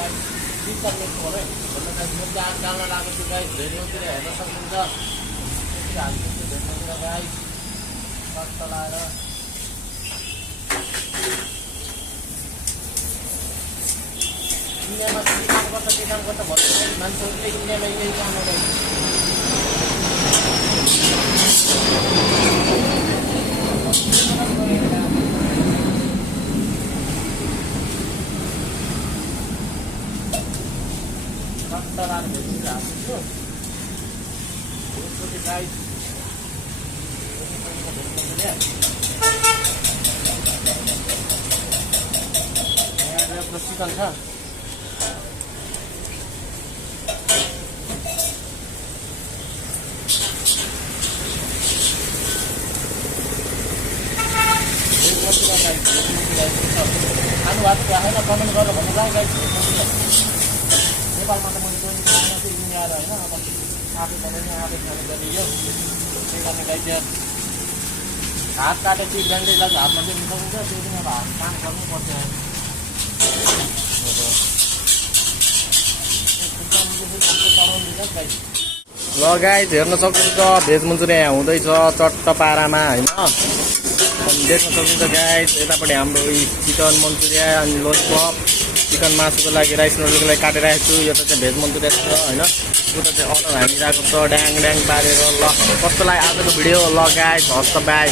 chicken mix भने मुद्दा डाल्न लागेको छु गाइस भेजतिर हेर्न सक्नुहुन्छ हाल्छु भेजतिर गाइस सट्ट लाएर इन्डियामा के काम गर्छ भन्नु मान्छेहरूले इन्डियामा यही काम गर्छ सट्टलार भेजतिर हाल्छु यसपछि गाइस चिकन छ खानु भएको छैन कमेन्ट गरेर भन्नु गाइस नेपालमा त मैले पनि खाना चाहिँ इन्डियाएर होइन अब आफै बनाउने आफै खानु पर्ने यो त्यही कारण गाइस हात काटे चिज जान्दै लाग्छ हातमा चाहिँ मिलाउँछ त्यो पनि अब काम गर्नुपर्छ ल गाइस हेर्न सक्नुहुन्छ भेज मन्चुरियन हुँदैछ चट्ट पारामा होइन देख्न सक्नुहुन्छ गाइस यतापट्टि हाम्रो चिकन मन्चुरियन अनि लोलीपप चिकन मासुको लागि राइस नुडलको लागि काटिरहेको छु यो त चाहिँ भेज मन्चुरियन छ होइन उता चाहिँ अर्डर हानिरहेको छ ड्याङ ड्याङ पारेर ल कस्तो लाग्यो आजको भिडियो ल गाइस हस्त बाई